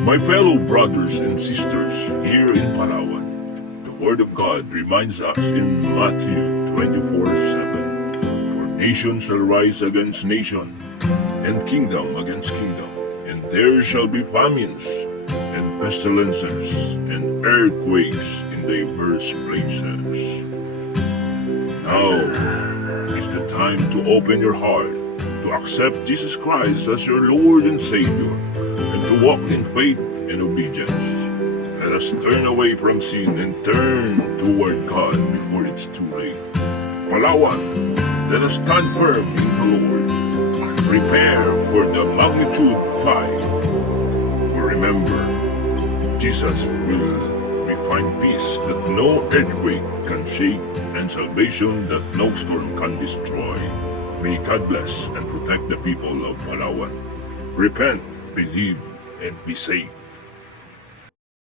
My fellow brothers and sisters here in Palawan, the Word of God reminds us in Matthew 24:7, "For nation shall rise against nation, and kingdom against kingdom, and there shall be famines, and pestilences, and earthquakes in diverse places." Now is the time to open your heart, to accept Jesus Christ as your Lord and Savior, and to walk in faith and obedience. Let us turn away from sin and turn toward God before it's too late. Palawan, let us stand firm in the Lord. Prepare for the magnitude 5. For remember, Jesus will we find peace that no earthquake can shake, and salvation that no storm can destroy. May God bless and protect the people of Palawan. Repent, believe, and be saved.